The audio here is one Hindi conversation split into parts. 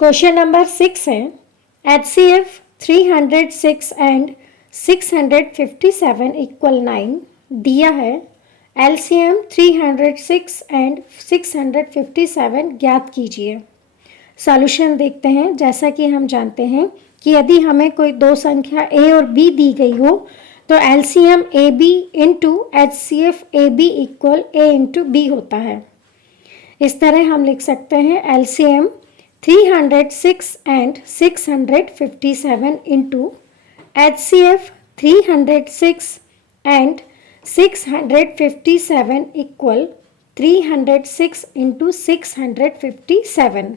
क्वेश्चन नंबर 6 है HCF 306 एंड 657 इक्वल 9 दिया है। LCM 306 एंड 657 ज्ञात कीजिए। सॉल्यूशन देखते हैं। जैसा कि हम जानते हैं कि यदि हमें कोई दो संख्या A और B दी गई हो तो LCM AB into HCF AB equal A into B होता है। इस तरह हम लिख सकते हैं LCM 306 and 657 into HCF 306 and 657 equal 306 into 657।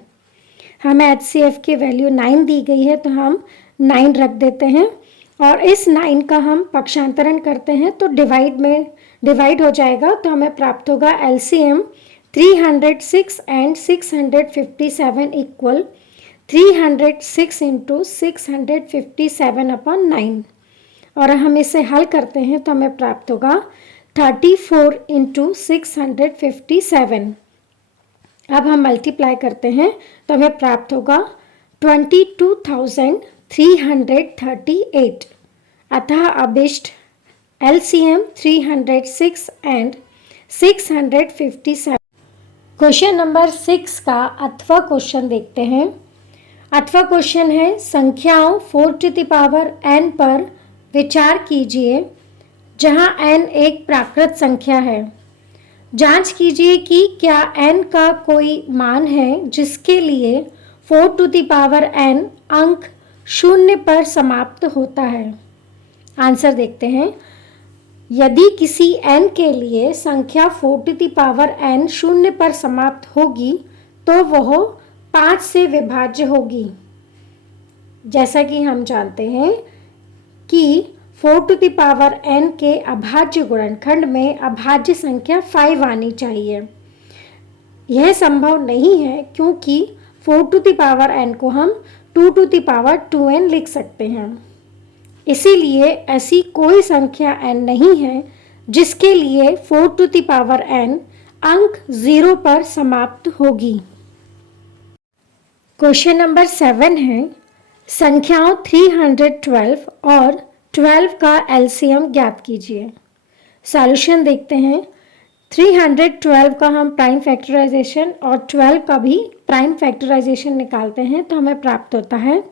हमें HCF की वैल्यू 9 दी गई है तो हम 9 रख देते हैं और इस 9 का हम पक्षांतरण करते हैं तो डिवाइड हो जाएगा। तो हमें प्राप्त होगा LCM 306 and 657 equal 306 into 657 upon 9 और हम इसे हल करते हैं तो हमें प्राप्त होगा 34 इंटू 657। अब हम मल्टीप्लाई करते हैं तो हमें प्राप्त होगा 22,338। अतः अभिष्ट LCM 306 एंड 657। क्वेश्चन नंबर 6 का अथवा क्वेश्चन देखते हैं। अथवा क्वेश्चन है संख्याओं 4 टू द पावर n पर विचार कीजिए जहां n एक प्राकृत संख्या है। जांच कीजिए कि क्या n का कोई मान है जिसके लिए 4 टू द पावर n अंक 0 पर समाप्त होता है। आंसर देखते हैं। यदि किसी n के लिए संख्या 4 टू द पावर n 0 पर समाप्त होगी तो वह 5 से विभाज्य होगी। जैसा कि हम जानते हैं कि 4 टू द पावर n के अभाज्य गुणनखंड में अभाज्य संख्या 5 आनी चाहिए। यह संभव नहीं है क्योंकि 4 टू द पावर n को हम 2 टू द पावर 2n लिख सकते हैं। इसीलिए ऐसी कोई संख्या n नहीं है जिसके लिए 4 टू द पावर n अंक 0 पर समाप्त होगी। क्वेश्चन नंबर 7 है संख्याओं 312 और 12 का LCM ज्ञात कीजिए। सॉल्यूशन देखते हैं। 312 का हम प्राइम फैक्टराइजेशन और 12 का भी प्राइम फैक्टराइजेशन निकालते हैं तो हमें प्राप्त होता है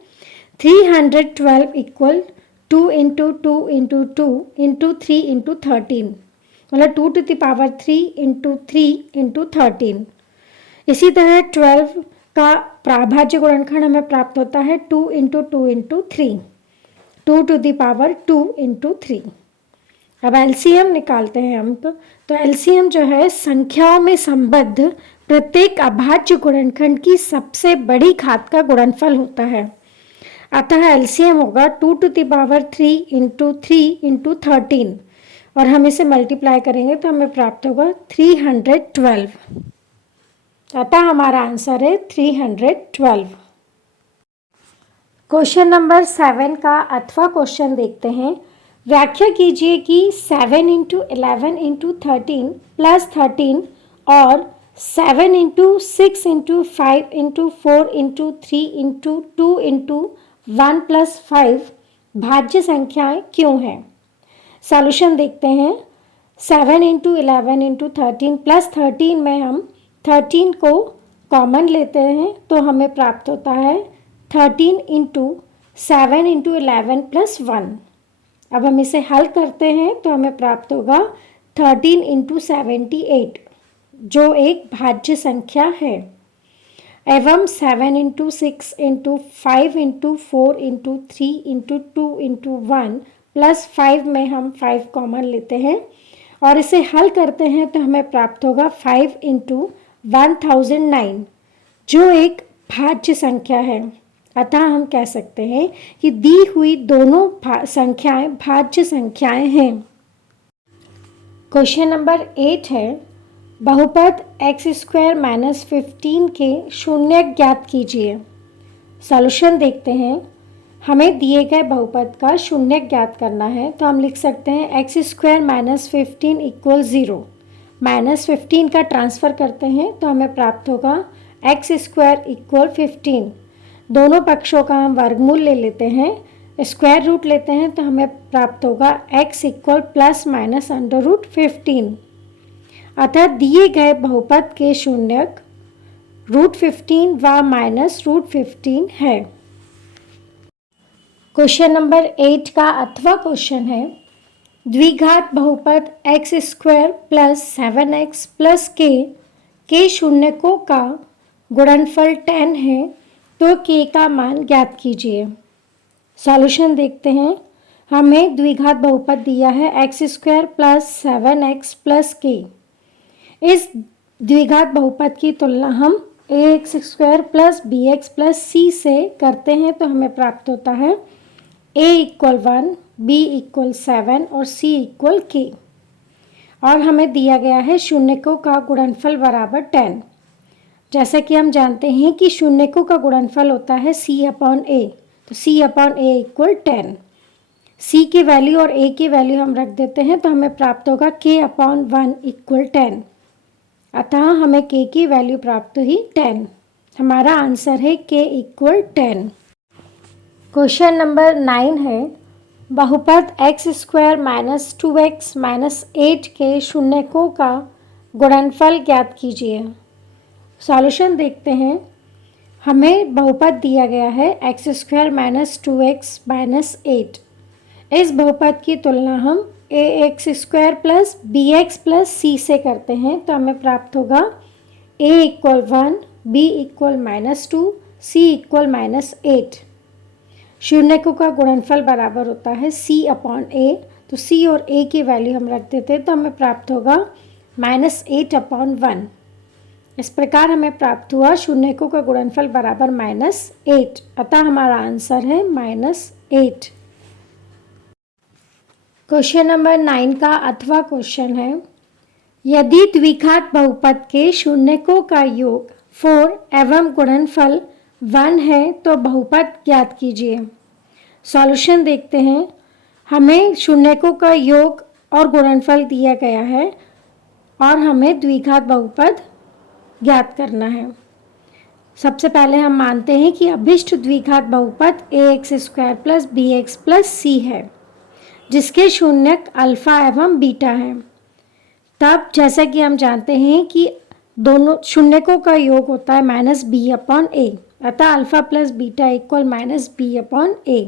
312 equal 2 into 2 into 2 into 3 into 13, मतलब 2 to the power 3 into 3 into 13। इसी तरह 12 का अभाज्य गुणनखंड हमें प्राप्त होता है 2 into 2 into 3, 2 to the power 2 into 3। अब LCM निकालते हैं हम तो LCM जो है संख्याओं में संबद्ध प्रत्येक अभाज्य गुणनखंड की सबसे बड़ी घात का गुणनफल होता है। अतः LCM होगा 2 to the power 3 into 3 into 13 और हम इसे मल्टीप्लाई करेंगे तो हमें प्राप्त होगा 312। अतः हमारा आंसर है 312। क्वेश्चन नंबर 7 का अथवा क्वेश्चन देखते हैं। व्याख्या कीजिए कि 7 इंटू 11 इंटू 13 प्लस 13 और 7 into 6 into 5 into 4 into 3 into 2 into 1 plus 5 भाज्य संख्याएं क्यों हैं। सॉल्यूशन देखते हैं। 7 इंटू 11 इंटू 13 प्लस 13 में हम 13 को कॉमन लेते हैं तो हमें प्राप्त होता है 13 इंटू 7 इंटू 11 प्लस 1। अब हम इसे हल करते हैं तो हमें प्राप्त होगा 13 इंटू 78 जो एक भाज्य संख्या है। एवं 7 into 6 into 5 into 4 into 3 into 2 into 1 plus 5 में हम 5 कॉमन लेते हैं और इसे हल करते हैं तो हमें प्राप्त होगा 5 इंटू 1009 जो एक भाज्य संख्या है। अतः हम कह सकते हैं कि दी हुई दोनों संख्याएं भाज्य संख्याएं हैं। क्वेश्चन नंबर 8 है बहुपद x² माइनस 15 के शून्य ज्ञात कीजिए। सॉल्यूशन देखते हैं। हमें दिए गए बहुपद का शून्य ज्ञात करना है तो हम लिख सकते हैं x² माइनस 15 इक्वल 0। माइनस 15 का ट्रांसफ़र करते हैं तो हमें प्राप्त होगा x² इक्वल 15। दोनों पक्षों का हम वर्गमूल ले लेते हैं, स्क्वायर रूट लेते हैं, तो हमें प्राप्त होगा x equal plus minus under root 15। अतः दिए गए बहुपद के शून्यक √15 व माइनस √15 है। क्वेश्चन नंबर 8 का अथवा क्वेश्चन है, द्विघात बहुपद x square plus 7x plus के शून्यकों का गुणनफल 10 है, तो k का मान ज्ञात कीजिए। सॉल्यूशन देखते हैं। हमें द्विघात बहुपद दिया है x square plus 7x plus के। इस द्विघात बहुपद की तुलना हम ax square plus bx plus c से करते हैं, तो हमें प्राप्त होता है a इक्वल 1, b इक्वल 7 और c इक्वल k। और हमें दिया गया है शून्यकों का गुणनफल बराबर 10। जैसा कि हम जानते हैं कि शून्यकों का गुणनफल होता है c अपॉन a, तो c upon a equal 10। c की वैल्यू और a की वैल्यू हम रख देते हैं, तो हमें प्राप्त होगा k अपॉन 1 इक्वल 10। अतः हमें k की वैल्यू प्राप्त हुई 10। हमारा आंसर है k इक्वल 10। क्वेश्चन नंबर 9 है, बहुपद x square minus 2x minus 8 के शून्यकों का गुणनफल ज्ञात कीजिए। सॉल्यूशन देखते हैं। हमें बहुपद दिया गया है x square minus 2x minus 8। इस बहुपद की तुलना हम ax square plus bx plus c से करते हैं, तो हमें प्राप्त होगा a equal 1, b equal -2, c equal -8। शून्यकों का गुणनफल बराबर होता है c अपॉन a, तो c और a की वैल्यू हम रख देते हैं, तो हमें प्राप्त होगा -8 अपॉन 1। इस प्रकार हमें प्राप्त हुआ शून्यकों का गुणनफल बराबर -8। अतः हमारा आंसर है -8। क्वेश्चन नंबर 9 का अथवा क्वेश्चन है, यदि द्विघात बहुपद के शून्यकों का योग 4 एवं गुणनफल 1 है, तो बहुपद ज्ञात कीजिए। सॉल्यूशन देखते हैं। हमें शून्यकों का योग और गुणनफल दिया गया है और हमें द्विघात बहुपद ज्ञात करना है। सबसे पहले हम मानते हैं कि अभिष्ट द्विघात बहुपद ax square plus bx plus c है, जिसके शून्यक अल्फा एवं बीटा हैं। तब जैसा कि हम जानते हैं कि दोनों शून्यकों का योग होता है -b अपॉन a, अतः alpha plus beta equal -b upon a।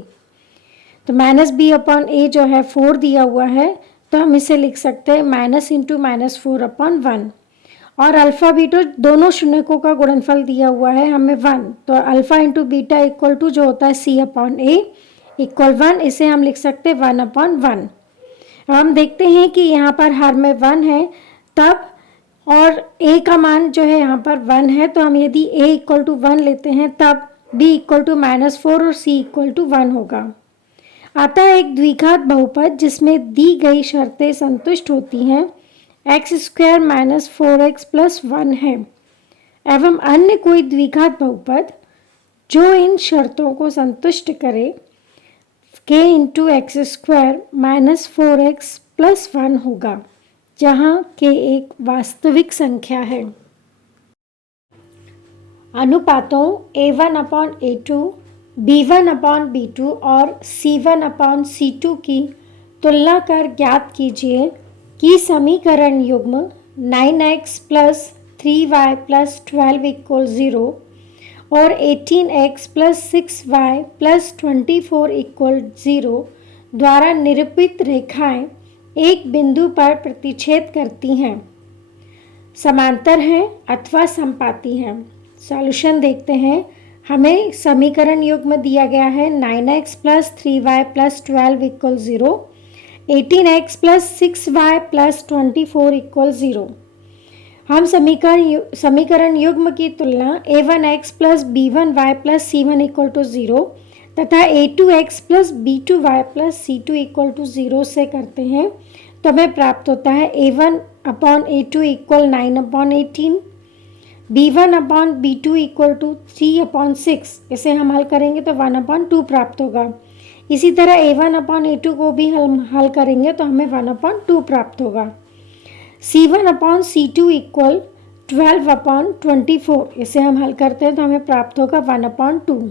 तो -b अपॉन a जो है 4 दिया हुआ है, तो हम इसे लिख सकते हैं माइनस इंटू -4 अपॉन 1। और अल्फा बीटा दोनों शून्यकों का गुणनफल दिया हुआ है हमें 1, तो alpha into beta equal to जो होता है c अपॉन a इक्वल 1, इसे हम लिख सकते हैं 1 अपॉन 1। अब हम देखते हैं कि यहाँ पर हर में 1 है तब, और a का मान जो है यहाँ पर 1 है, तो हम यदि a इक्वल टू 1 लेते हैं तब b इक्वल टू -4 और c इक्वल टू 1 होगा। अतः एक द्विघात बहुपद जिसमें दी गई शर्तें संतुष्ट होती हैं x square minus 4x plus 1 है, एवं अन्य कोई द्विघात बहुपद जो इन शर्तों को संतुष्ट करे k into x square minus 4x plus 1 होगा, जहाँ k एक वास्तविक संख्या है। अनुपातों a1 upon a2, b1 upon b2 और c1 अपॉन c2 की तुलना कर ज्ञात कीजिए कि समीकरण युग्म 9x plus 3y plus 12 equal 0 और 18x plus 6y plus 24 equal 0 द्वारा निरूपित रेखाएं एक बिंदु पर प्रतिच्छेद करती हैं, समांतर हैं अथवा समपाती हैं। सॉल्यूशन देखते हैं। हमें समीकरण युग्म दिया गया है 9x plus 3y plus 12 equal 0, 18x plus 6y plus 24 equal 0। हम समीकरण युग्म की तुलना a1x plus b1y plus c1 equal to 0 तथा a2x plus b2y plus c2 equal to 0 से करते हैं, तो हमें प्राप्त होता है a1 upon a2 equal 9 upon 18, b1 upon b2 equal to 3 upon 6। इसे हम हल करेंगे तो 1 अपॉन 2 प्राप्त होगा। इसी तरह a1 अपॉन a2 को भी हम हल करेंगे तो हमें 1 अपॉन 2 प्राप्त होगा। c1 upon c2 equal 12 upon 24, इसे हम हल करते हैं तो हमें प्राप्त होगा 1 अपॉन 2।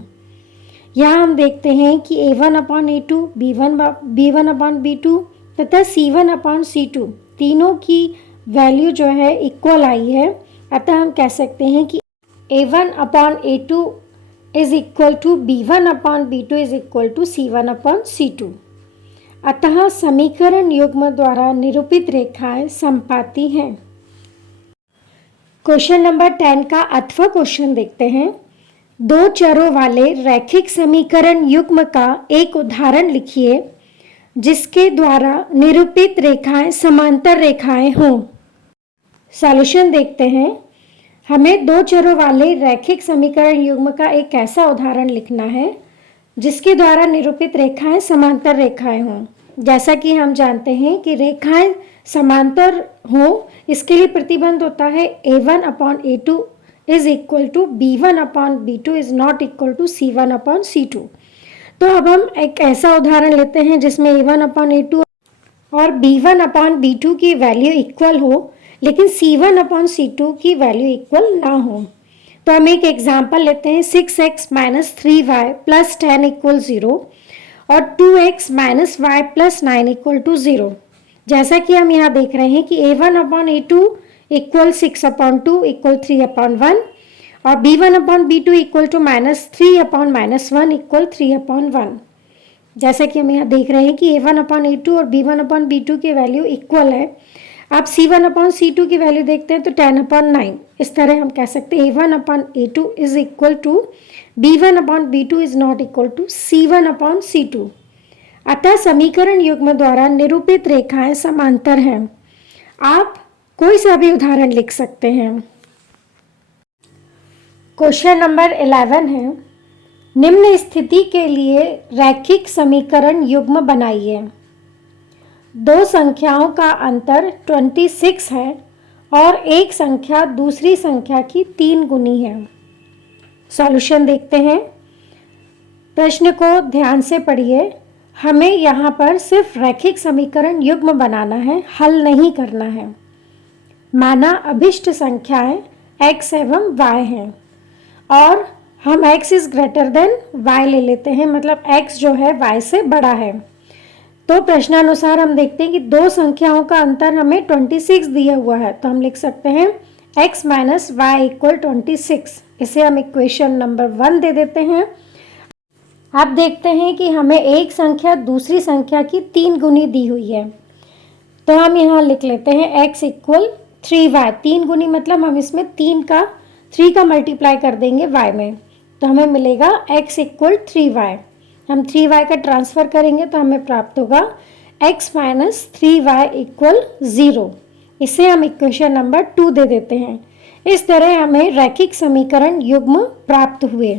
यहाँ हम देखते हैं कि a1 upon a2, b1 upon b2 तथा c1 अपॉन c2 तीनों की वैल्यू जो है इक्वल आई है। अतः हम कह सकते हैं कि a1 upon a2 is equal to b1 upon b2 is equal to c1 upon c2। अतः समीकरण युग्म द्वारा निरूपित रेखाएं समपाती हैं। क्वेश्चन नंबर 10 का अथवा क्वेश्चन देखते हैं। दो चरों वाले रैखिक समीकरण युग्म का एक उदाहरण लिखिए जिसके द्वारा निरूपित रेखाएं समांतर रेखाएं हों। सॉल्यूशन देखते हैं। हमें दो चरों वाले रैखिक समीकरण युग्म का एक ऐसा उदाहरण लिखना है जिसके द्वारा निरूपित रेखाएं समांतर रेखाएं हों। जैसा कि हम जानते हैं कि रेखाएं समांतर हों, इसके लिए प्रतिबंध होता है a1 upon a2 is equal to b1 upon b2 is not equal to c1 upon c2। तो अब हम एक ऐसा उदाहरण लेते हैं जिसमें a1 अपॉन a2 और b1 अपॉन b2 की वैल्यू इक्वल हो, लेकिन c1 अपॉन c2 की वैल्यू इक्वल ना हो। तो हम एक एग्जाम्पल लेते हैं 6x minus 3y plus 10 equal 0 और 2x minus Y plus 9 equal to 0। जैसा कि हम यहाँ देख रहे हैं कि a1 upon a2 equal 6 upon 2 equal 3 upon 1 और b1 upon b2 equal to minus 3 upon minus 1 equal 3 upon 1। जैसा कि हम यहाँ देख रहे हैं कि a1 अपॉन a2 और b1 अपॉन b2 की वैल्यू इक्वल है। आप c1 अपॉन c2 की वैल्यू देखते हैं तो 10 अपॉन 9। इस तरह हम कह सकते हैं a1 upon a2 is equal to b1 upon b2 is not equal to c1 upon c2। अतः समीकरण युग्म द्वारा निरूपित रेखाएं समांतर हैं। आप कोई सा भी उदाहरण लिख सकते हैं। क्वेश्चन नंबर 11 है, निम्न स्थिति के लिए रैखिक समीकरण युग्म बनाइए। दो संख्याओं का अंतर 26 है और एक संख्या दूसरी संख्या की 3 गुनी है। सॉल्यूशन देखते हैं। प्रश्न को ध्यान से पढ़िए। हमें यहाँ पर सिर्फ रैखिक समीकरण युग्म बनाना है, हल नहीं करना है। माना अभिष्ट संख्याएं x एवं y हैं और हम x is greater than y ले लेते हैं, मतलब x जो है y से बड़ा है। तो प्रश्नानुसार हम देखते हैं कि दो संख्याओं का अंतर हमें 26 दिया हुआ है, तो हम लिख सकते हैं x माइनस वाई इक्वल 26। इसे हम इक्वेशन नंबर 1 दे देते हैं। आप देखते हैं कि हमें एक संख्या दूसरी संख्या की 3 गुनी दी हुई है, तो हम यहाँ लिख लेते हैं x इक्वल 3y। 3 गुनी मतलब हम इसमें 3 का मल्टीप्लाई कर देंगे y में, तो हमें मिलेगा x इक्वल 3y। हम 3y का ट्रांसफ़र करेंगे तो हमें प्राप्त होगा x माइनस 3y इक्वल 0। इसे हम इक्वेशन नंबर 2 दे देते हैं। इस तरह हमें रैखिक समीकरण युग्म प्राप्त हुए।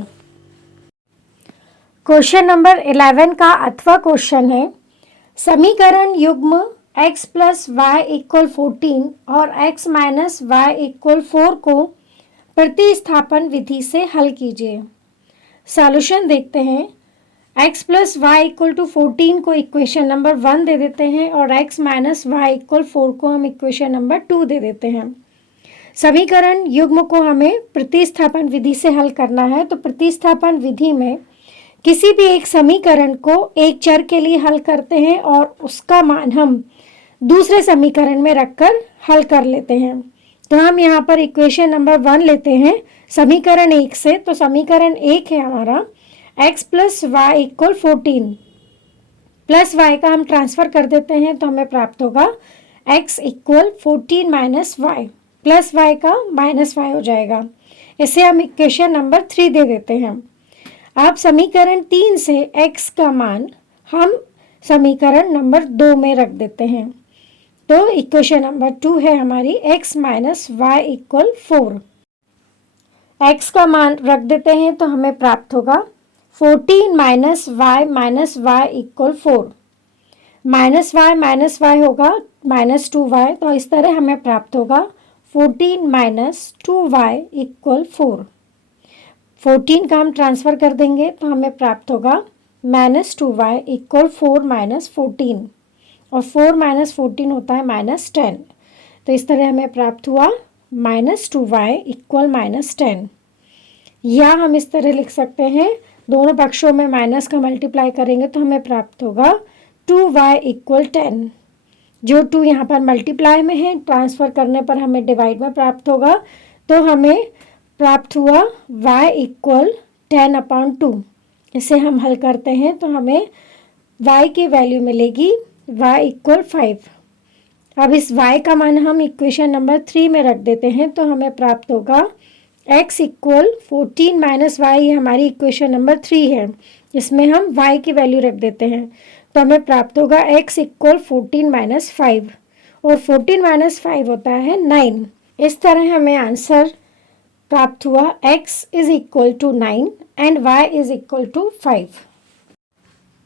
क्वेश्चन नंबर 11 का अथवा क्वेश्चन है, समीकरण युग्म x प्लस वाई इक्वल 14 और x माइनस वाई इक्वल 4 को प्रतिस्थापन विधि से हल कीजिए। सॉल्यूशन देखते हैं। x plus Y equal to 14 को इक्वेशन नंबर 1 दे देते हैं और x माइनस वाई इक्वल 4 को हम इक्वेशन नंबर 2 दे देते हैं। समीकरण युग्म को हमें प्रतिस्थापन विधि से हल करना है, तो प्रतिस्थापन विधि में किसी भी एक समीकरण को एक चर के लिए हल करते हैं और उसका मान हम दूसरे समीकरण में रखकर हल कर लेते हैं। तो हम यहाँ पर इक्वेशन नंबर 1 लेते हैं समीकरण 1 से। तो समीकरण 1 है हमारा x plus Y equal 14 plus Y का हम ट्रांसफ़र कर देते हैं, तो हमें प्राप्त होगा x equal 14 minus Y, plus Y का माइनस वाई हो जाएगा। इसे हम इक्वेशन नंबर 3 दे देते हैं। अब समीकरण 3 से x का मान हम समीकरण नंबर 2 में रख देते हैं, तो इक्वेशन नंबर 2 है हमारी x minus Y equal 4। x का मान रख देते हैं तो हमें प्राप्त होगा 14 minus Y equal 4। Minus Y होगा माइनस 2y, तो इस तरह हमें प्राप्त होगा 14 माइनस 2y इक्वल 4। 14 का हम ट्रांसफ़र कर देंगे तो हमें प्राप्त होगा माइनस 2y इक्वल 4 माइनस 14 और 4 माइनस 14 होता है माइनस 10। तो इस तरह हमें प्राप्त हुआ माइनस 2y इक्वल माइनस 10। या हम इस तरह लिख सकते हैं दोनों पक्षों में माइनस का मल्टीप्लाई करेंगे तो हमें प्राप्त होगा 2y = 10। जो 2 यहाँ पर मल्टीप्लाई में है, ट्रांसफ़र करने पर हमें डिवाइड में प्राप्त होगा, तो हमें प्राप्त हुआ y = 10/2। इसे हम हल करते हैं तो हमें y की वैल्यू मिलेगी y = 5। अब इस y का मान हम इक्वेशन नंबर 3 में रख देते हैं तो हमें प्राप्त होगा x = 14 - y। ये हमारी इक्वेशन नंबर 3 है, इसमें हम y की वैल्यू रख देते हैं तो हमें प्राप्त होगा x = 14 - 5, और 14 - 5 होता है 9। इस तरह हमें आंसर प्राप्त हुआ x = 9 and y = 5।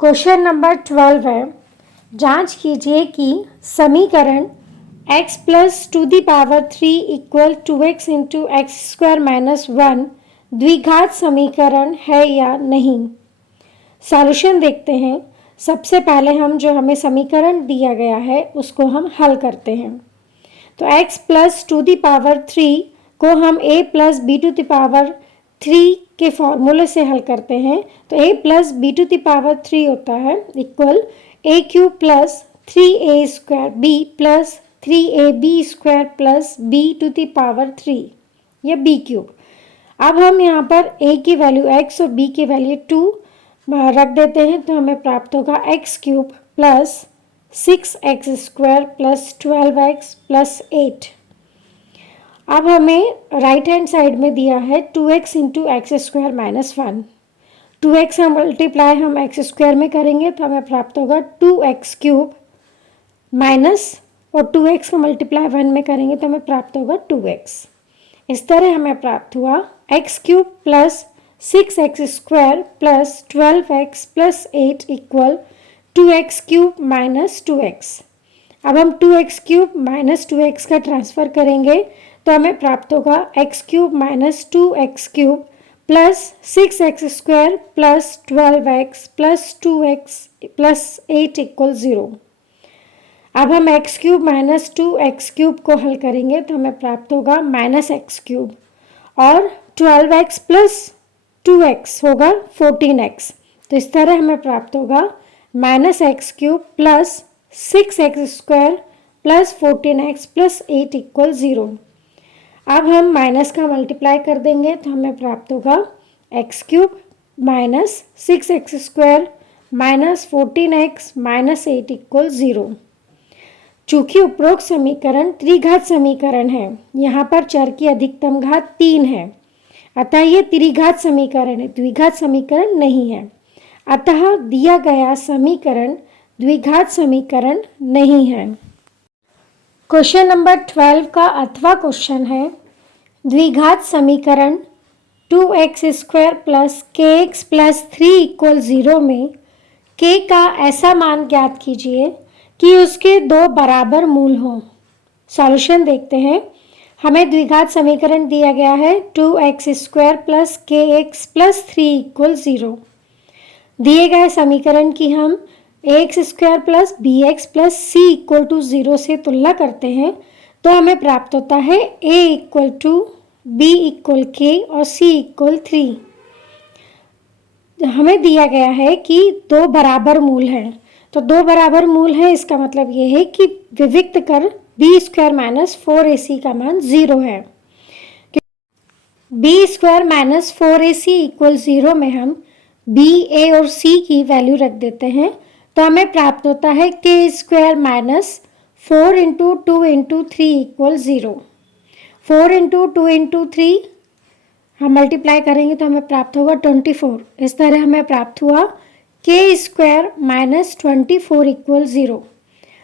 Question number 12 है, जांच कीजिए कि समीकरण x + 3 = 2x × x² - 1 द्विघात समीकरण है या नहीं। सॉल्यूशन देखते हैं। सबसे पहले हम जो हमें समीकरण दिया गया है उसको हम हल करते हैं। तो x + 3 को हम a + b³ के फॉर्मूले से हल करते हैं। तो a + b³ होता है equal a³ + 3a² b + 3ab² + b⁻3, या b³। अब हम यहाँ पर a की वैल्यू x और b की वैल्यू 2 रख देते हैं तो हमें प्राप्त होगा x³ + 6x² + 12x + 8। अब हमें राइट हैंड साइड में दिया है 2x × x² - 1। 2x का मल्टीप्लाई हम x² में करेंगे तो हमें प्राप्त होगा 2x³ माइनस, और 2x का मल्टीप्लाई 1 में करेंगे तो हमें प्राप्त होगा 2x। इस तरह हमें प्राप्त हुआ x³ + 6x² + 12x + 8 = 2x³ - 2x। अब हम 2x³ - 2x का ट्रांसफ़र करेंगे तो हमें प्राप्त होगा x³ - 2x³ + 6x² + 12x + 2x + 8 = 0। अब हम x³ - 2x³ को हल करेंगे तो हमें प्राप्त होगा -x³ और 12x + 2x होगा 14x। तो इस तरह हमें प्राप्त होगा -x³ + 6x² + 14x + 8 = 0। अब हम माइनस का मल्टीप्लाई कर देंगे तो हमें प्राप्त होगा x³ - 6x² - 14x - 8 = 0। चूंकि उपरोक्त समीकरण त्रिघात समीकरण है, यहाँ पर चर की अधिकतम घात 3 है, अतः ये त्रिघात समीकरण है, द्विघात समीकरण नहीं है। अतः दिया गया समीकरण द्विघात समीकरण नहीं है। क्वेश्चन नंबर 12 का अथवा क्वेश्चन है, द्विघात समीकरण 2x² + kx + 3 = 0 में k का ऐसा मान ज्ञात कीजिए कि उसके दो बराबर मूल हों। सॉल्यूशन देखते हैं। हमें द्विघात समीकरण दिया गया है 2x² + kx + 3 = 0। दिए गए समीकरण की हम ax² + bx + c = 0 से तुलना करते हैं तो हमें प्राप्त होता है a = 2, b = k और c = 3। हमें दिया गया है कि दो बराबर मूल हैं, तो दो बराबर मूल हैं, इसका मतलब ये है कि विविक्त कर b² - 4ac का मान 0 है। b² - 4ac = 0 में हम b, a और c की वैल्यू रख देते हैं तो हमें प्राप्त होता है k² - 4 × 2 × 3 = 0। 4 × 2 × 3 हम मल्टीप्लाई करेंगे तो हमें प्राप्त होगा 24। इस तरह हमें प्राप्त हुआ k² - 24 = 0।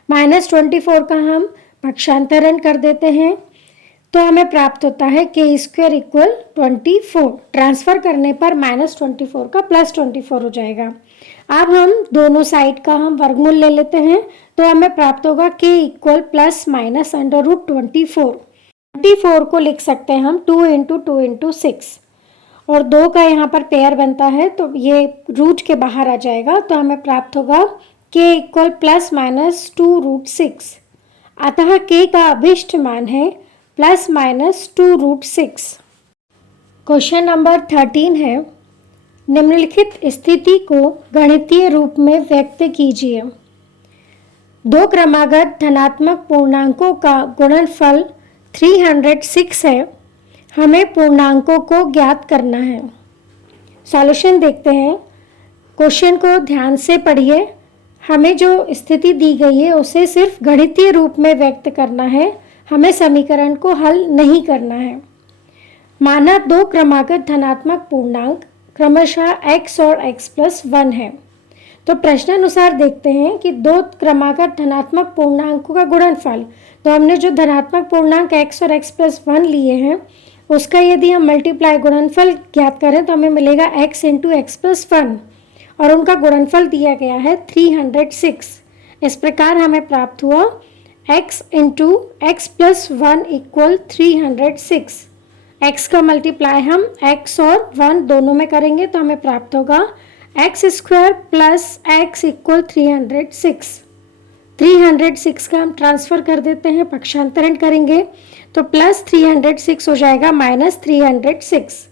-24 का हम पक्षांतरण कर देते हैं तो हमें प्राप्त होता है k² = 24। ट्रांसफ़र करने पर -24 का +24 हो जाएगा। अब हम दोनों साइड का हम वर्गमूल ले लेते हैं तो हमें प्राप्त होगा k = ±√24। 24 को लिख सकते हैं हम 2 × 2 × 6, और 2 का यहाँ पर पेयर बनता है तो ये रूट के बाहर आ जाएगा तो हमें प्राप्त होगा k = ±2√6। अतः k का अभिष्ट मान है ±2√6। क्वेश्चन नंबर 13 है, निम्नलिखित स्थिति को गणितीय रूप में व्यक्त कीजिए। दो क्रमागत धनात्मक पूर्णांकों का गुणनफल 306 है। हमें पूर्णांकों को ज्ञात करना है। सॉल्यूशन देखते हैं। क्वेश्चन को ध्यान से पढ़िए। हमें जो स्थिति दी गई है उसे सिर्फ गणितीय रूप में व्यक्त करना है, हमें समीकरण को हल नहीं करना है। माना दो क्रमागत धनात्मक पूर्णांक क्रमशः x और x+1 है। तो प्रश्नानुसार देखते हैं कि दो क्रमागत धनात्मक पूर्णांकों का गुणनफल, तो हमने जो धनात्मक पूर्णांक x और x+1 लिए हैं उसका यदि हम मल्टीप्लाई गुणनफल ज्ञात करें तो हमें मिलेगा x इंटू x+1 और उनका गुणनफल दिया गया है 306। इस प्रकार हमें प्राप्त हुआ x into x+1 equal 306। x का मल्टीप्लाई हम x और 1 दोनों में करेंगे तो हमें प्राप्त होगा x² प्लस x इक्वल 306। 306 का हम ट्रांसफ़र कर देते हैं, पक्षांतरण करेंगे तो प्लस 306 हो जाएगा माइनस 306।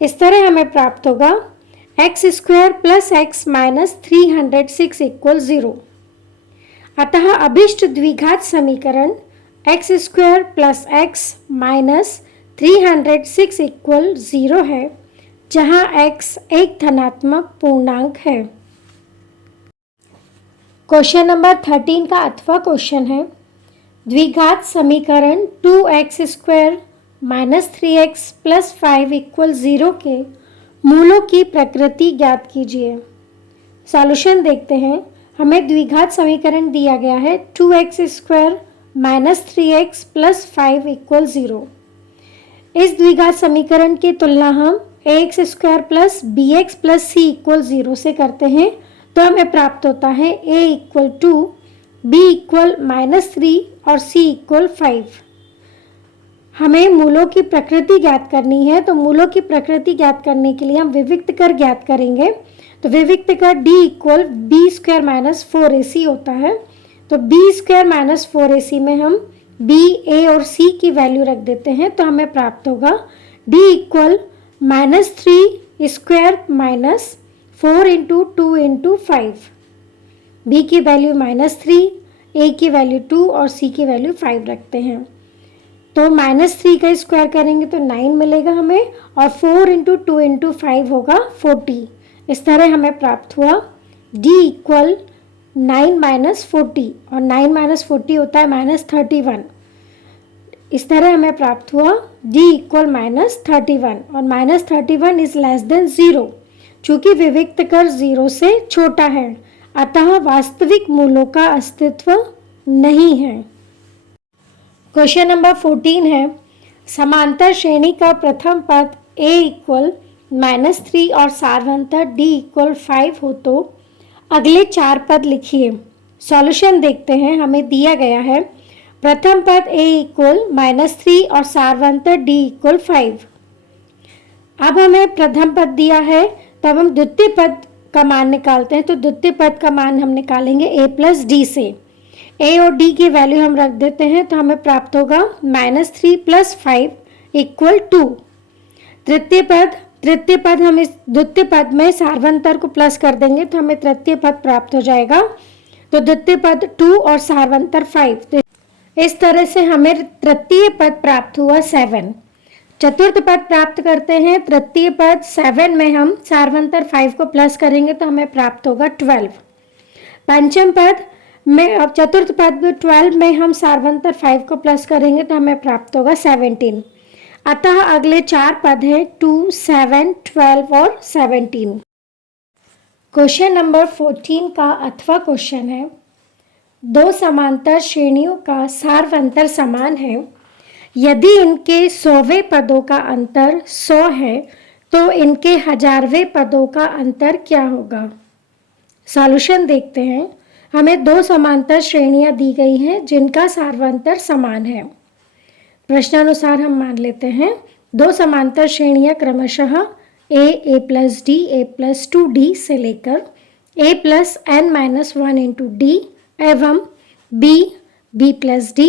इस तरह हमें प्राप्त होगा x² plus x minus 306 equal 0। अतः अभिष्ट द्विघात समीकरण x² plus x minus 306 equal 0 है, जहाँ x एक धनात्मक पूर्णांक है। क्वेश्चन नंबर 13 का अथवा क्वेश्चन है, द्विघात समीकरण 2x² minus 3x plus 5 equal 0 के मूलों की प्रकृति ज्ञात कीजिए। सॉल्यूशन देखते हैं। हमें द्विघात समीकरण दिया गया है 2x² minus 3x plus 5 equal 0। इस द्विघात समीकरण की तुलना हम ax² plus bx plus c equal 0 से करते हैं तो हमें प्राप्त होता है a इक्वल 2, b इक्वल -3 और c इक्वल 5। हमें मूलों की प्रकृति ज्ञात करनी है, तो मूलों की प्रकृति ज्ञात करने के लिए हम विविक्त कर ज्ञात करेंगे। तो विविक्त कर d equal b² minus 4ac होता है। तो b² माइनस 4ac में हम b, a और c की वैल्यू रख देते हैं तो हमें प्राप्त होगा d equal -3² minus 4 into 2 into 5। b की वैल्यू -3, a की वैल्यू 2 और c की वैल्यू 5 रखते हैं। तो -3 का स्क्वायर करेंगे तो 9 मिलेगा हमें और 4 इंटू 2 इंटू 5 होगा 40। इस तरह हमें प्राप्त हुआ d इक्वल 9 माइनस 40 और 9 माइनस 40 होता है -31। इस तरह हमें प्राप्त हुआ d इक्वल -31 और -31 इज लेस देन 0। चूँकि विविक्त कर 0 से छोटा है अतः वास्तविक मूलों का अस्तित्व नहीं है। क्वेश्चन नंबर 14 है, समांतर श्रेणी का प्रथम पद a इक्वल -3 और सार्वंतर d इक्वल 5 हो तो अगले 4 पद लिखिए। सॉल्यूशन देखते हैं। हमें दिया गया है प्रथम पद a इक्वल -3 और सार्वंतर d इक्वल 5। अब हमें प्रथम पद दिया है, तब हम द्वितीय पद का मान निकालते हैं। तो द्वितीय पद का मान हम निकालेंगे a प्लस डी से। a और d की वैल्यू हम रख देते हैं तो हमें प्राप्त होगा -3 प्लस 5 इक्वल 2। तृतीय पद हम इस द्वितीय पद में सार्वंतर को प्लस कर देंगे तो हमें तृतीय पद प्राप्त हो जाएगा। तो द्वितीय पद 2 और सार्वंतर 5। तो इस तरह से हमें तृतीय पद प्राप्त हुआ 7। चतुर्थ पद प्राप्त करते हैं। तृतीय पद 7 में हम सार्वंतर 5 को प्लस करेंगे तो हमें प्राप्त होगा 12। पंचम पद में अब चतुर्थ पद 12 में हम सार्वंतर 5 को प्लस करेंगे तो हमें प्राप्त होगा 17। अतः अगले 4 पद है 2, 7, 12 और 17। क्वेश्चन नंबर 14 का अथवा क्वेश्चन है, दो समांतर श्रेणियों का सार्वंतर समान है। यदि इनके 100वें पदों का अंतर 100 है तो इनके 1000वें पदों का अंतर क्या होगा। सॉल्यूशन देखते हैं। हमें दो समांतर श्रेणियां दी गई हैं जिनका सार्वंतर समान है। प्रश्नानुसार हम मान लेते हैं दो समांतर श्रेणियां क्रमशः a plus D, a plus 2d से लेकर a plus n-1 into D एवं b plus D,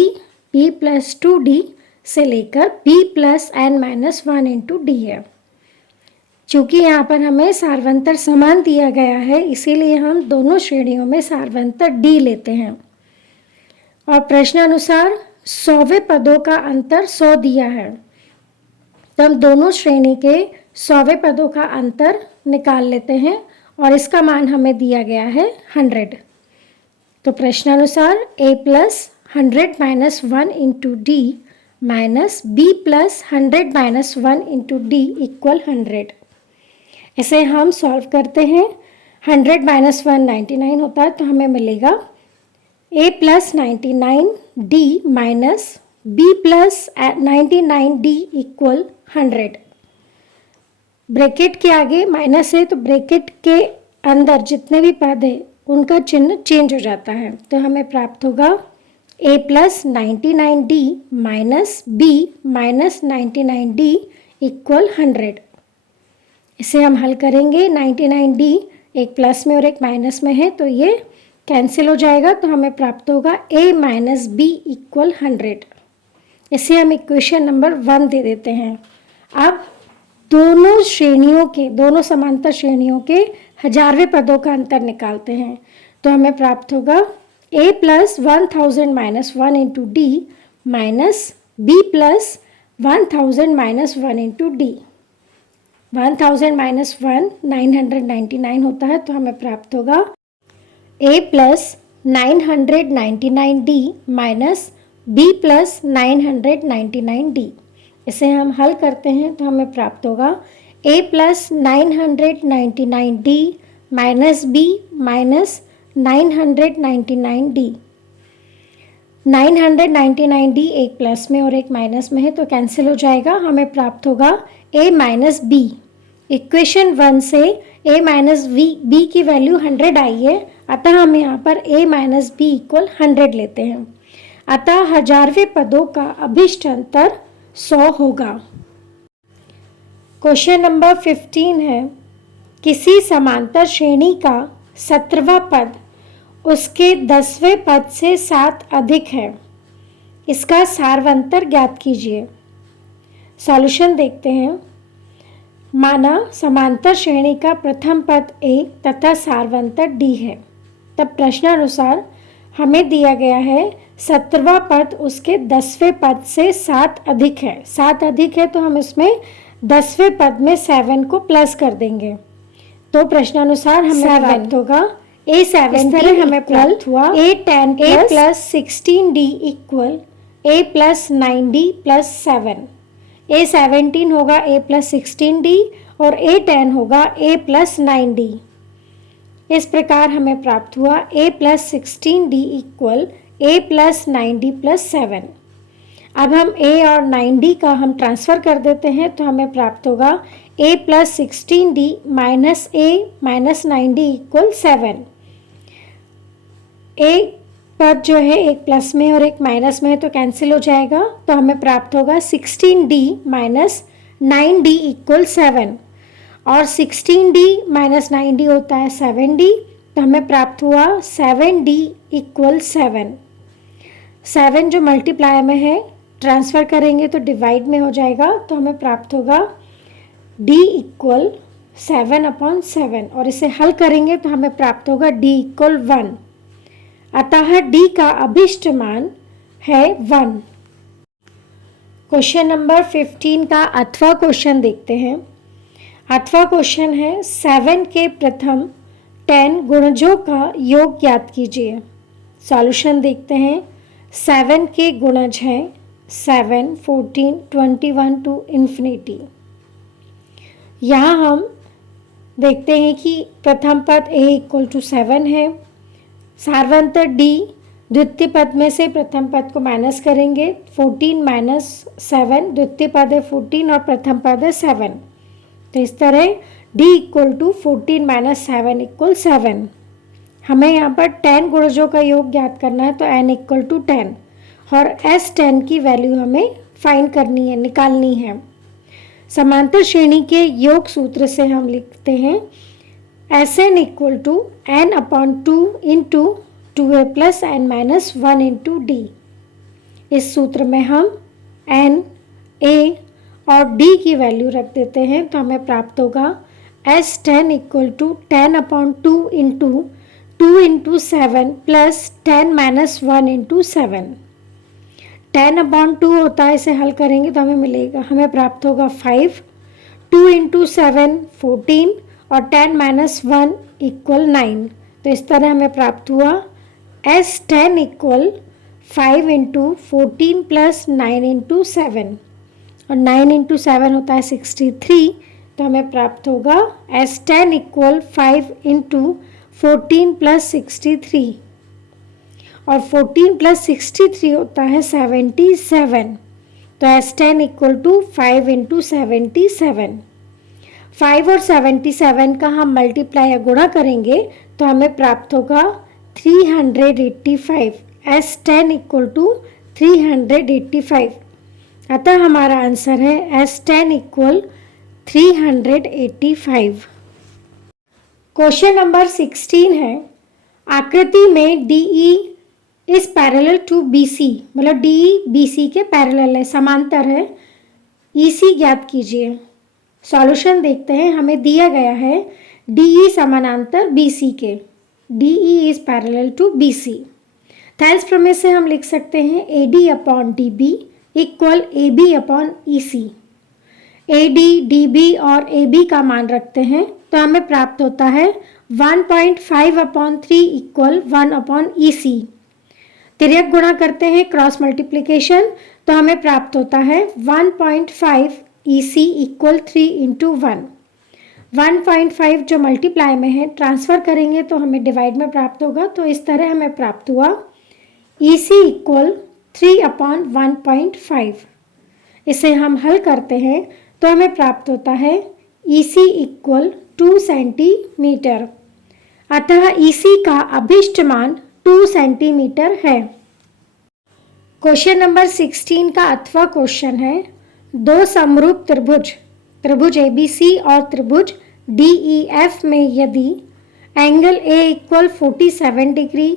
b plus 2d से लेकर b plus n-1 into D है। चूँकि यहाँ पर हमें सार्वंतर समान दिया गया है, इसीलिए हम दोनों श्रेणियों में सार्वंतर डी लेते हैं। और प्रश्नानुसार 100वें पदों का अंतर 100 दिया है, तो हम दोनों श्रेणी के 100वें पदों का अंतर निकाल लेते हैं और इसका मान हमें दिया गया है 100। तो प्रश्नानुसार a plus 100 minus 1 into D minus B plus 100 minus 1 into D equal 100। इसे हम सॉल्व करते हैं। 100 माइनस 1 99 होता है, तो हमें मिलेगा a plus 99 D minus b plus 99 D equal 100। Bracket के आगे माइनस है, तो ब्रैकेट के अंदर जितने भी पद है उनका चिन्ह चेंज हो जाता है, तो हमें प्राप्त होगा a plus 99 D minus b minus 99 D equal 100। इसे हम हल करेंगे। 99 डी एक प्लस में और एक माइनस में है, तो ये कैंसिल हो जाएगा, तो हमें प्राप्त होगा a माइनस बी इक्वल 100। इसे हम इक्वेशन नंबर 1 दे देते हैं। अब दोनों समांतर श्रेणियों के 1000वें पदों का अंतर निकालते हैं, तो हमें प्राप्त होगा a plus 1000 minus 1 into D minus b plus 1000 minus 1 into D. 1000 minus 1 999 होता है, तो हमें प्राप्त होगा a plus 999 D minus b plus 999 D. इसे हम हल करते हैं, तो हमें प्राप्त होगा a plus 999 D minus b minus 999 D. 999 D एक प्लस में और एक माइनस में है, तो कैंसिल हो जाएगा। हमें प्राप्त होगा a माइनस बी। इक्वेशन 1 से a माइनस b की वैल्यू 100 आई है, अतः हम यहाँ पर a माइनस बी इक्वल 100 लेते हैं। अतः 1000वें पदों का अभिष्ट अंतर 100 होगा। क्वेश्चन नंबर 15 है, किसी समांतर श्रेणी का 17वां पद उसके 10वें पद से 7 अधिक है, इसका सार्वंतर ज्ञात कीजिए। सॉल्यूशन देखते हैं। माना समांतर श्रेणी का प्रथम पद a तथा सार्वंतर d है, तब प्रश्नानुसार हमें दिया गया है 17वां पद उसके 10वें पद से 7 अधिक है। 7 अधिक है, तो हम इसमें 10वें पद में 7 को प्लस कर देंगे, तो प्रश्नानुसार हमें प्राप्त होगा a17 हमें प्राप्त हुआ a10 plus 16d equal a plus 9d plus 7। a17 होगा a प्लस 16d और a10 होगा a प्लस 9d। इस प्रकार हमें प्राप्त हुआ a plus 16d equal a plus 9d plus 7। अब हम a और 9d का हम ट्रांसफ़र कर देते हैं, तो हमें प्राप्त होगा a plus 16d minus a minus 9d equal 7। एक पद जो है एक प्लस में और एक माइनस में है, तो कैंसिल हो जाएगा, तो हमें प्राप्त होगा 16d माइनस 9d इक्वल 7। और 16d माइनस 9d होता है 7d, तो हमें प्राप्त हुआ 7d इक्वल 7। 7 जो मल्टीप्लाई में है, ट्रांसफ़र करेंगे तो डिवाइड में हो जाएगा, तो हमें प्राप्त होगा d इक्वल 7/7 और इसे हल करेंगे तो हमें प्राप्त होगा d इक्वल 1। अतः d का अभिष्ट मान है 1। क्वेश्चन नंबर 15 का अथवा क्वेश्चन देखते हैं। अथवा क्वेश्चन है 7 के प्रथम 10 गुणजों का योग ज्ञात कीजिए। सॉल्यूशन देखते हैं। 7 के गुणज हैं 7, 14, 21 टू इन्फिनिटी। यहाँ हम देखते हैं कि प्रथम पद a इक्वल टू 7 है। सार्वंतर d द्वितीय पद में से प्रथम पद को माइनस करेंगे। 14 माइनस 7, द्वितीय पद है 14 और प्रथम पद है 7। तो इस तरह d equal to 14 minus 7 equal 7। हमें यहाँ पर 10 गुणजों का योग ज्ञात करना है, तो n इक्वल टू 10 और S10 की वैल्यू हमें फाइंड करनी है, निकालनी है। समांतर श्रेणी के योग सूत्र से हम लिखते हैं Sn equal to n upon 2 into 2a plus n minus 1 into d। इस सूत्र में हम n, a और d की वैल्यू रख देते हैं तो हमें प्राप्त होगा S10 equal to 10/2 into 2 into 7 plus 10 minus 1 into 7। 10/2 होता है, इसे हल करेंगे तो हमें प्राप्त होगा 5, 2 इंटू 7 14 और 10 माइनस 1 इक्वल 9। तो इस तरह हमें प्राप्त हुआ S10 equal 5 into 14 plus 9 into 7 और 9 इंटू 7 होता है 63। तो हमें प्राप्त होगा S10 इक्वल 5 इंटू 14 प्लस 63 और 14 प्लस 63 होता है 77। तो S10 इक्वल टू 5 इंटू 77। 5 और 77 का हम मल्टीप्लाई या गुणा करेंगे तो हमें प्राप्त होगा 385। S10 equal to 385। अतः हमारा आंसर है S10 इक्वल 385। क्वेश्चन नंबर 16 है, आकृति में DE is parallel to BC, मतलब DE BC के पैरेलल है, समांतर है। EC ज्ञात कीजिए। सॉल्यूशन देखते हैं। हमें दिया गया है DE समानांतर BC के, DE is parallel to BC। Thales प्रमेय से हम लिख सकते हैं AD upon DB equal AB upon EC। AD, DB और AB का मान रखते हैं तो हमें प्राप्त होता है 1.5/3 इक्वल 1/EC। तिर्यक गुणा करते हैं, क्रॉस मल्टीप्लिकेशन, तो हमें प्राप्त होता है 1.5 EC इक्वल 3 इंटू 1। 1.5 जो मल्टीप्लाई में है, ट्रांसफ़र करेंगे तो हमें डिवाइड में प्राप्त होगा। तो इस तरह हमें प्राप्त हुआ EC इक्वल 3/1.5। इसे हम हल करते हैं तो हमें प्राप्त होता है EC इक्वल 2 सेंटीमीटर। अतः EC का अभिष्ट मान 2 सेंटीमीटर है। क्वेश्चन नंबर 16 का अथवा क्वेश्चन है, दो समरूप त्रिभुज ABC और त्रिभुज DEF में यदि angle A equal 47 degree,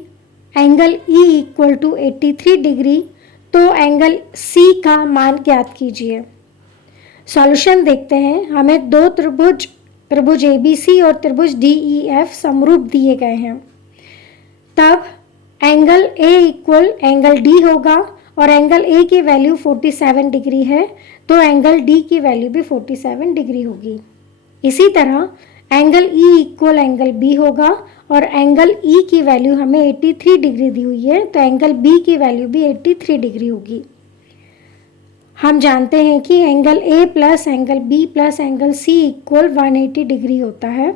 angle E equal to 83 degree, तो एंगल C का मान ज्ञात कीजिए। सॉल्यूशन देखते हैं। हमें दो त्रिभुज ABC और त्रिभुज DEF समरूप दिए गए हैं। तब angle A equal angle D होगा और एंगल A की वैल्यू 47 डिग्री है तो एंगल D की वैल्यू भी 47 डिग्री होगी। इसी तरह angle E equal angle B होगा और एंगल E की वैल्यू हमें 83 डिग्री दी हुई है तो एंगल B की वैल्यू भी 83 डिग्री होगी। हम जानते हैं कि angle A plus angle B plus angle C equal 180 degree होता है,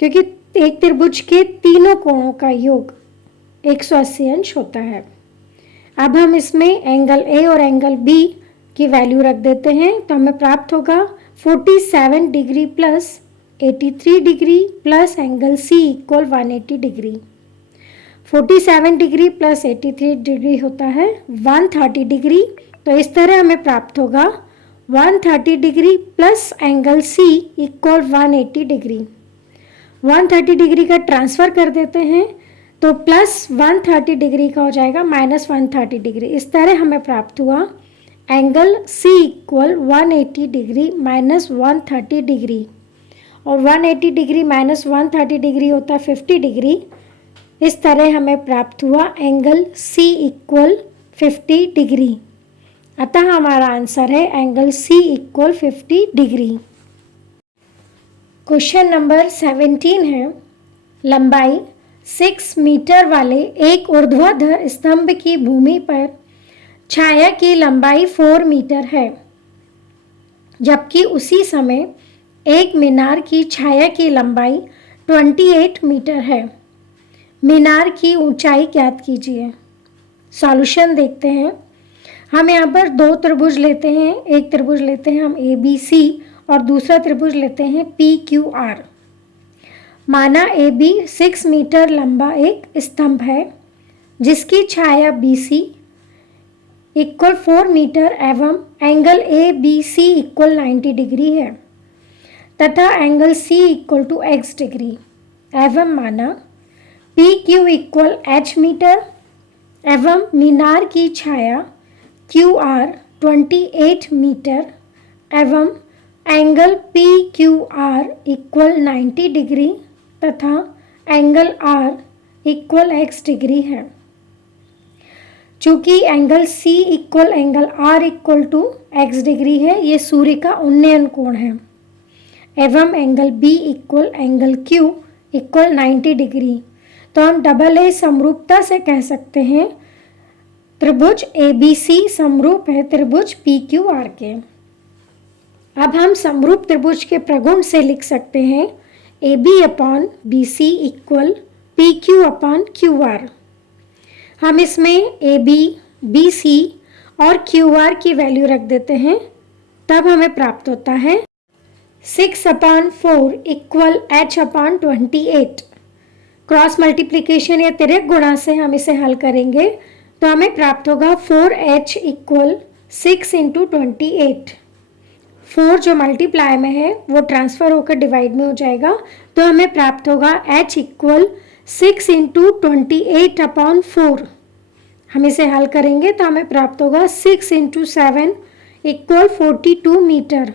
क्योंकि एक त्रिभुज के तीनों कोणों का योग 180 अंश होता है। अब हम इसमें एंगल A और एंगल B की वैल्यू रख देते हैं तो हमें प्राप्त होगा 47 degree plus 83 degree plus angle C equal 180 degree. 47 degree plus 83 degree होता है 130 डिग्री। तो इस तरह हमें प्राप्त होगा 130 degree plus angle C equal 180 degree. 130 degree का ट्रांसफ़र कर देते हैं तो प्लस 130 डिग्री का हो जाएगा माइनस 130 डिग्री। इस तरह हमें प्राप्त हुआ angle C equal 180 degree minus 130 degree, और 180 डिग्री माइनस 130 डिग्री होता है 50 डिग्री। इस तरह हमें प्राप्त हुआ एंगल C इक्वल 50 डिग्री। अतः हमारा आंसर है angle C equal 50 degree. Question number 17 है, लंबाई 6 मीटर वाले एक ऊर्ध्वाधर स्तंभ की भूमि पर छाया की लंबाई 4 मीटर है, जबकि उसी समय एक मीनार की छाया की लंबाई 28 मीटर है। मीनार की ऊंचाई ज्ञात कीजिए। सॉल्यूशन देखते हैं। हम यहाँ पर दो त्रिभुज लेते हैं। एक त्रिभुज लेते हैं हम ABC और दूसरा त्रिभुज लेते हैं PQR। माना AB 6 मीटर लंबा एक स्तंभ है जिसकी छाया BC इक्वल 4 मीटर एवं एंगल ABC इक्वल 90 डिग्री है तथा angle C equal to x degree, एवं माना PQ इक्वल h मीटर एवं मीनार की छाया QR 28 मीटर एवं angle P Q R equal 90 degree तथा angle R equal x degree है। चूँकि angle C equal angle R equal to x degree है, ये सूर्य का उन्नयन कोण है, एवं angle B equal angle Q equal 90 degree. तो हम डबल ए समरूपता से कह सकते हैं त्रिभुज ABC समरूप है त्रिभुज PQR के। अब हम समरूप त्रिभुज के प्रगुण से लिख सकते हैं AB upon BC equal PQ upon QR। हम इसमें AB, BC और QR की वैल्यू रख देते हैं, तब हमें प्राप्त होता है 6/4 इक्वल H/28। क्रॉस मल्टीप्लिकेशन या तिर्यक गुणा से हम इसे हल करेंगे तो हमें प्राप्त होगा 4H इक्वल 6 इंटू 28। 4 जो मल्टीप्लाई में है वो ट्रांसफ़र होकर डिवाइड में हो जाएगा, तो हमें प्राप्त होगा H इक्वल 6 इंटू 28/4। हम इसे हल करेंगे तो हमें प्राप्त होगा 6 इंटू 7 इक्वल 42 मीटर।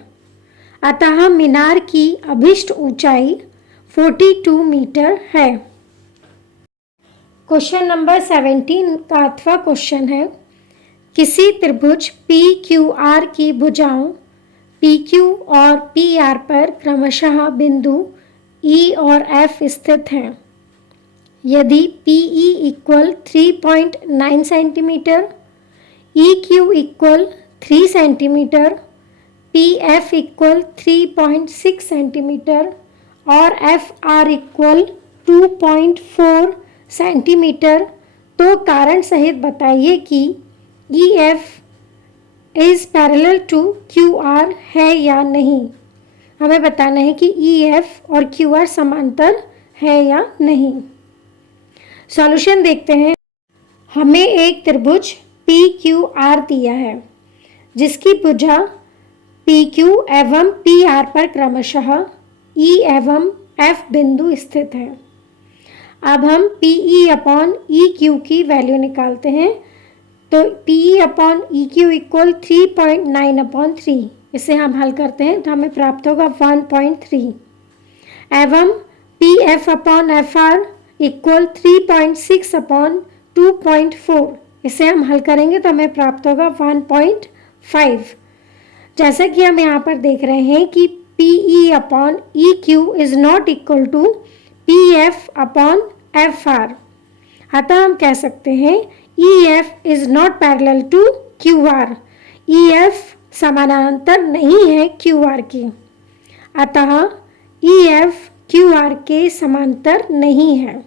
अतः मीनार की अभिष्ट ऊंचाई 42 मीटर है। क्वेश्चन नंबर 17 का 8वां क्वेश्चन है, किसी त्रिभुज PQR की भुजाओं PQ और PR पर क्रमशः बिंदु E और F स्थित हैं। यदि PE equal 3.9 centimetre, EQ equal 3 centimetre, PF equal 3.6 centimetre और FR इक्वल 2.4 सेंटीमीटर, तो कारण सहित बताइए कि EF is parallel to QR है या नहीं। हमें बताना है कि EF और QR समांतर है या नहीं। सॉल्यूशन देखते हैं। हमें एक त्रिभुज PQR दिया है जिसकी भुजा PQ एवं PR पर क्रमशः E एवं F बिंदु स्थित है। अब हम PE अपॉन EQ की वैल्यू निकालते हैं, तो PE अपॉन EQ इक्वल 3.9/3। इसे हम हल करते हैं तो हमें प्राप्त होगा 1.3 एवं PF अपॉन FR इक्वल 3.6/2.4। इसे हम हल करेंगे तो हमें प्राप्त होगा 1.5। जैसा कि हम यहाँ पर देख रहे हैं कि PE upon EQ is not equal to PF upon FR। अतः हम कह सकते हैं EF is not parallel to QR। EF समानांतर नहीं है QR की, अतः EF QR के समांतर नहीं है।